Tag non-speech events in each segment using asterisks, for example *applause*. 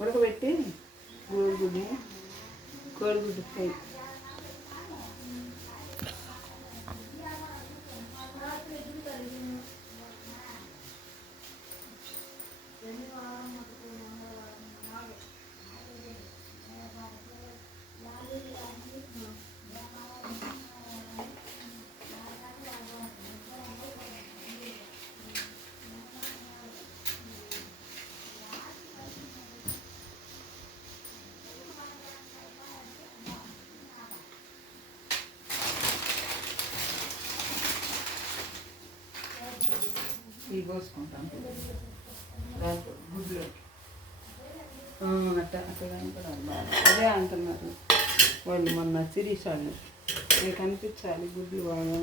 ఉడకబెట్టి గోరుగుడ్డు కోడిగుడ్డు ఫ్రై. కోసుకుంటాం గుడ్లో అట్ట అట్ట అదే అంటున్నారు వాళ్ళు మొన్న సిరీస్ వాళ్ళు మీకు కనిపించాలి గుడ్లు బాగా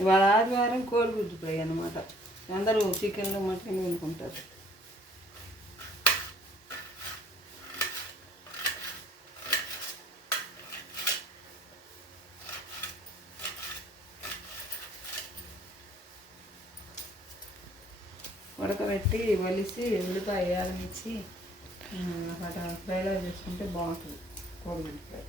ఇవాళ ఆదివారం కోడిగుడ్డు ఫ్రై అనమాట అందరూ చికెన్లు మటన్ వండుకుంటారు. పెట్టి వలిసి ఉల్లిపాయ వేయాలనిచ్చి అట్లా ఫ్రైలో చేసుకుంటే బాగుంటుంది. కోడిగుడ్డు ఫ్రై.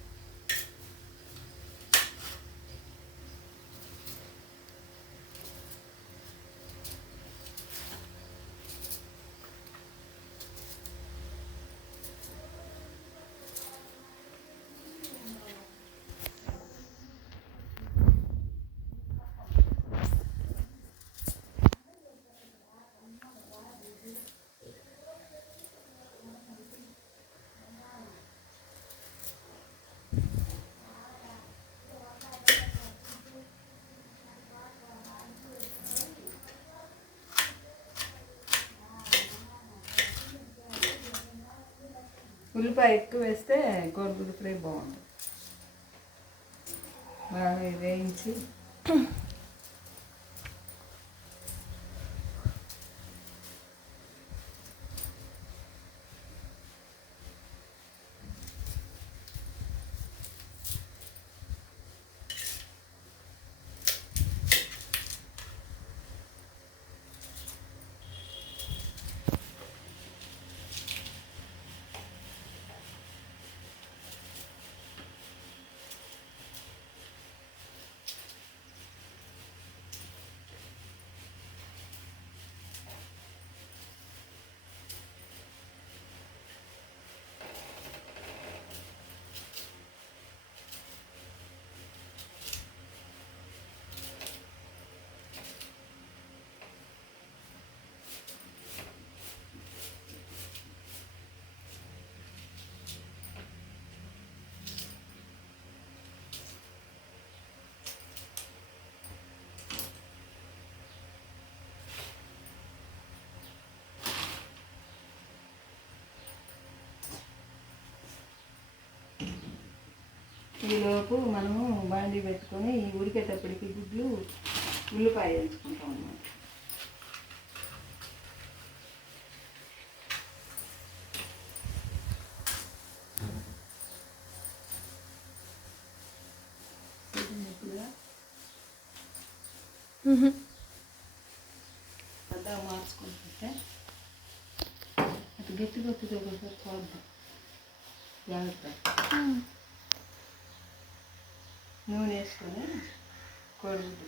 ఉల్లిపాయ ఎక్కువ వేస్తే గోరుగుడు ఫ్రై బాగుంటుంది. బాగా వేయించి ఈలోపు మనము బాండీ పెట్టుకొని ఈ ఉడికేటప్పటికి గుడ్లు ఉల్లిపాయ వేసుకుంటాం అన్నమాట. పెద్దగా మార్చుకుంటుంటే అటు గట్టి గట్టిగా ఒకసారి చూద్దాం. జాగ్రత్త. నూనె వేసుకొని కోడిగుడ్డు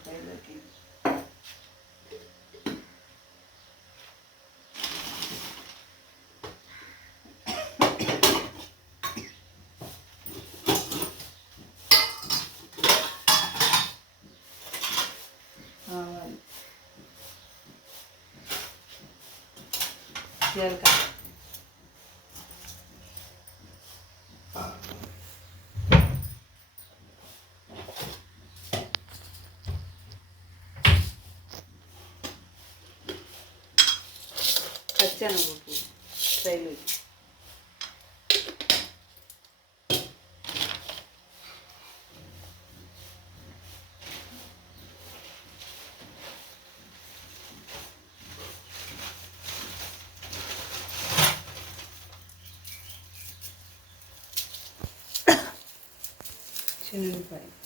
কুচা নেব তাই লই চিনি পাই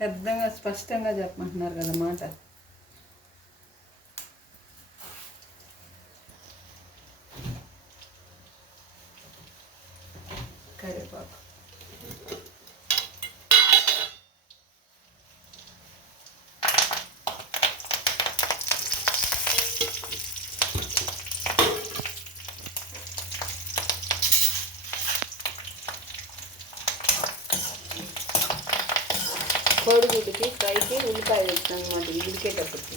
పెద్దగా స్పష్టంగా చెప్పమంటున్నారు కదా మాట కరివేపాకు కోడిగుడ్డుకి ఫ్రైకి ఉల్లిపాయ వేస్తాను అనమాట ఉడికేటప్పటికి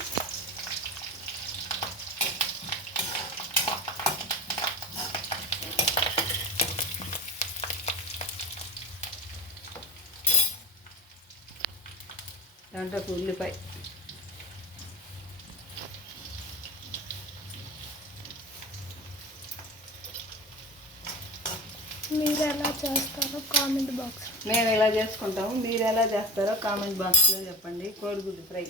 దాంట్లోకి ఉల్లిపాయ మీరు ఎలా చేస్తారో కామెంట్ బాక్స్ మేము ఎలా చేసుకుంటాము మీరు ఎలా చేస్తారో కామెంట్ బాక్స్లో చెప్పండి. కోడిగుడ్డు ఫ్రై.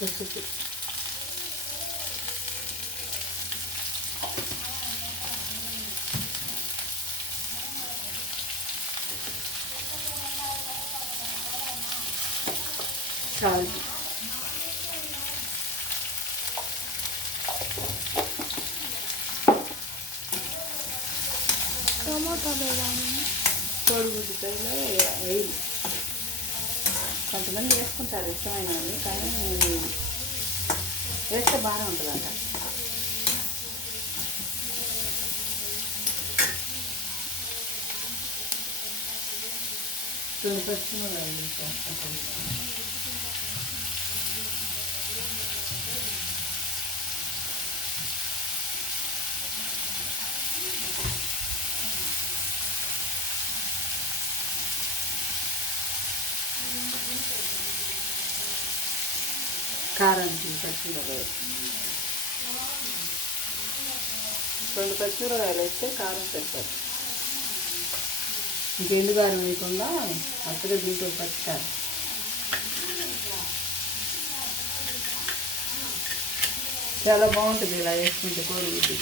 పసుపు సాల్ట్ టమాటా వేయాలి కోడిగుడ్డు ఫ్రైలో వేయి. కొంతమంది వేసుకుంటారు ఇష్టమైన వాళ్ళు కానీ వేస్తే బాగానే ఉంటుంది అంట రెండు పచ్చిమిరపకాయలు వేసేస్తాను కొంచెం. రెండు పచ్చిమిరపకాయలు వేస్తే కారం పెట్టారు ఇంకెండు కారం వేయకుండా అత్తగా దీంట్లో పచ్చికారం చాలా బాగుంటుంది ఇలా వేసుకుంటే కోడిగుడ్డు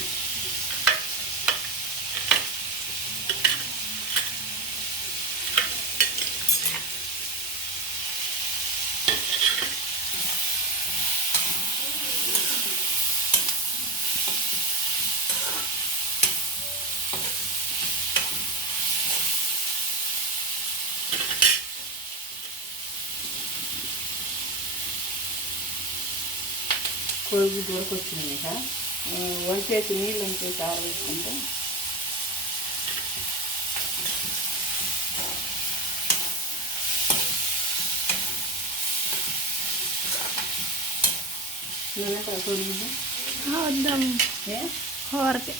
కోడిగుడ్డు వరకు వచ్చింది ఇక వంచేసి నీళ్ళు వంచేసి ఆరవేసుకుంటే నువ్వేంటా కోడిగుడ్డు వద్దాం. ఏ? ఊరకే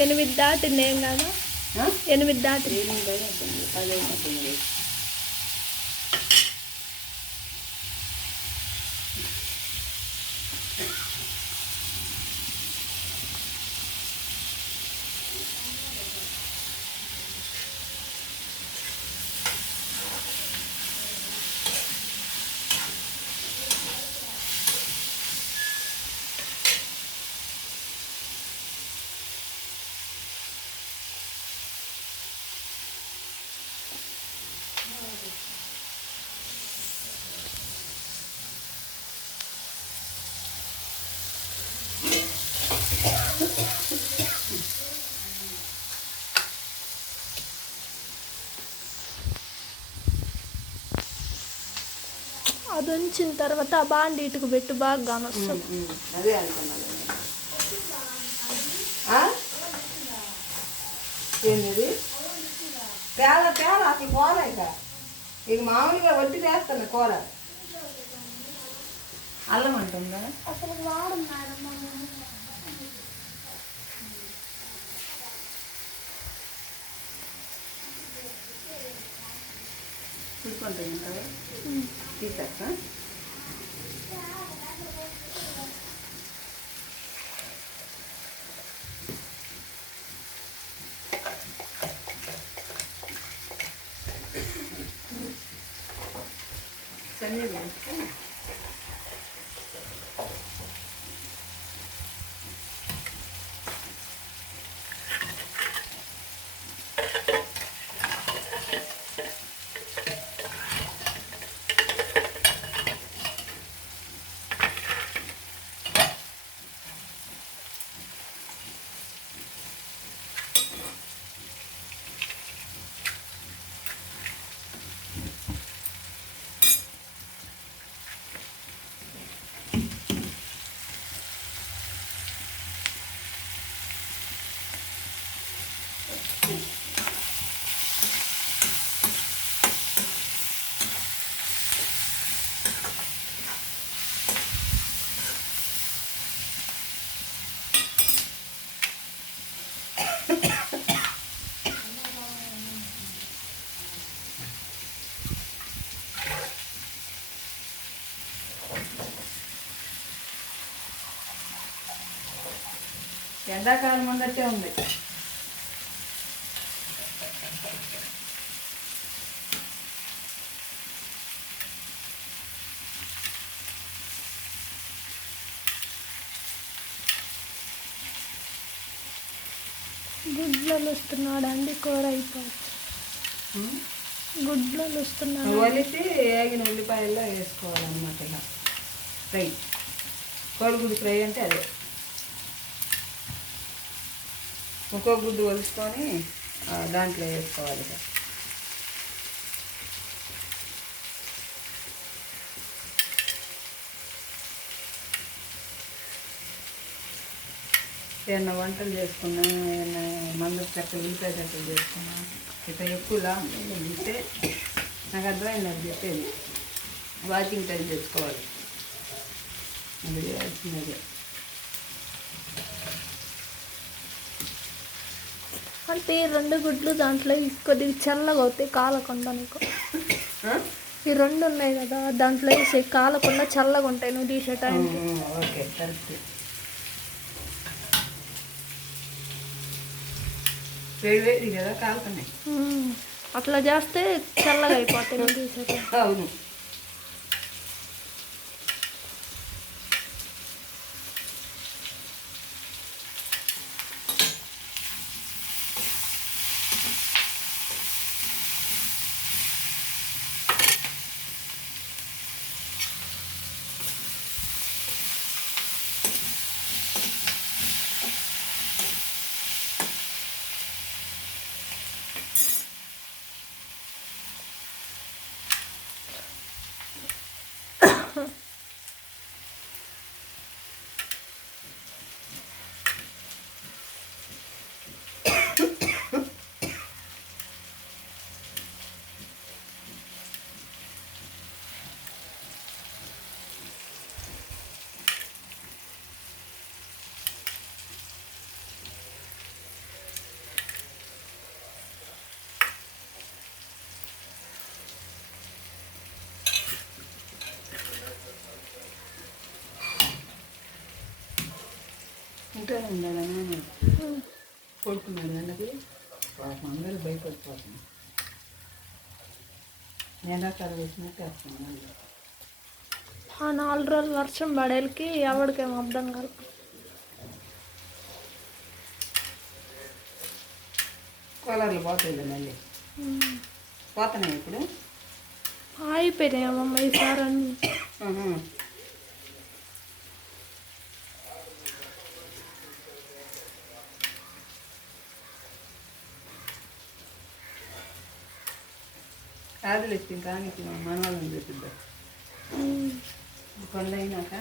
ఎనిమిది దాటింది ఏం కాదా? ఎనిమిది దాటింది. ఉంచిన తర్వాత ఆ బాండి ఇటుకు పెట్టు బాగా కానొస్తుంది అదే? ఏంది తేల తేల అసలు కూర ఇక. ఇక మామూలుగా వడ్డీ చేస్తాను కూర. అల్లం అంటుందా? అసలు వాడు ఇప్పుడు ఒలుచుకుంటాయి ఇంకా ఎండాకాలం ఉన్నట్టే ఉంది. గుడ్లలో వస్తున్నాడు అండి కూర అయిపోవచ్చు గుడ్లలో వస్తున్నాడు ఒలిసి వేగిన ఉల్లిపాయల్లో వేసుకోవాలన్నమాట ఇలా ఫ్రై. కోడిగుడ్డు ఫ్రై అంటే అదే. ఇంకో గుడ్డు వలుసుకొని దాంట్లో వేసుకోవాలి ఏమన్నా వంటలు చేసుకున్నా ఏమన్నా మందు చెక్కలు ఉల్లిపాయ చెక్కలు చేసుకున్నా ఇట్లా ఎక్కువలా ఉంటే నాకు అర్థమైంది అది చెప్పేది. వాకింగ్ టైం చేసుకోవాలి అది చేయాల్సినది అంటే రెండు గుడ్లు దాంట్లో కొద్దిగా చల్లగా అవుతాయి కాలకుండా నీకు? *coughs* ఈ రెండు ఉన్నాయి కదా దాంట్లో వేసి కాలకుండా చల్లగా ఉంటాయి నువ్వు తీసే టైం అట్లా చేస్తే చల్లగా అయిపోతాయి నువ్వు తీసే అవును. ఇంకా ఉండాలన్నా పడుకున్నాడు అన్నది పాపం అందరూ భయపడిపోతుంది ఎండాకాలం వచ్చినట్టు ఆ నాలుగు రోజులు వర్షం పడేళ్ళకి ఎవరికేం అర్థం కాదు కోలార్లు పోతాయి మళ్ళీ. పోతున్నాయి ఇప్పుడు? అయిపోయినాయమ్మమ్మ ఈసారి అన్ని. కాదులు ఇచ్చి ఇంకా నీకు మనవాళ్ళని చూపిద్దాం ఉమ్. కొండ అయినాక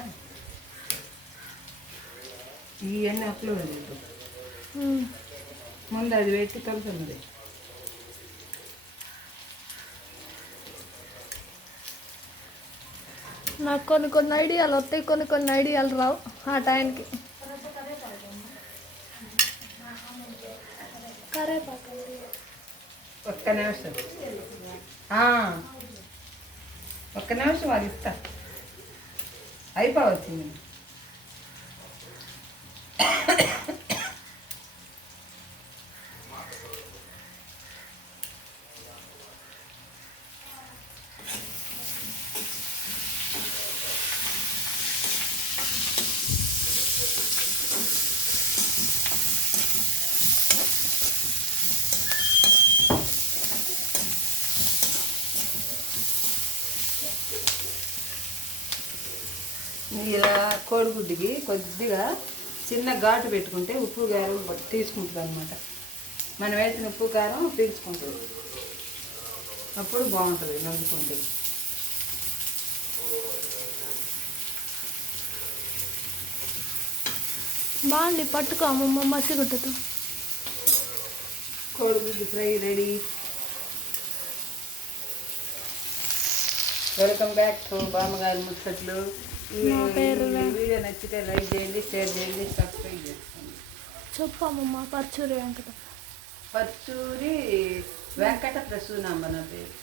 ఇవన్నీ చేద్దాం ఉమ్. ముందు అది పెట్టి తొలుతున్నది నాకు కొన్ని కొన్ని ఐడియాలు వస్తాయి కొన్ని కొన్ని ఐడియాలు రావు ఆ టైంకి ఒక్క నిమిషం ఒక్క నిమిషం అది ఇస్తా అయిపోవచ్చు నేను కోడిగుడ్డుకి కొద్దిగా చిన్న ఘాటు పెట్టుకుంటే ఉప్పు కారం తీసుకుంటుంది అనమాట మనం వేసిన ఉప్పు కారం పీల్చుకుంటుంది. అప్పుడు బాగుంటుంది నవ్వుకుంటే బాగుంది పట్టుకో అమ్మమ్మ మసిగుడ్డతో కోడిగుడ్డు fry ready. Welcome back to బామ్మగారి ముచ్చట్లు. నా పేరు వీడియో నచ్చితే లైక్ చేయండి షేర్ చేయండి సబ్స్క్రైబ్ చేసుకోండి. చెప్పు అమ్మమ్మ పచ్చూరి వెంకట. పచ్చూరి వెంకట ప్రసూనాంబ నా పేరు.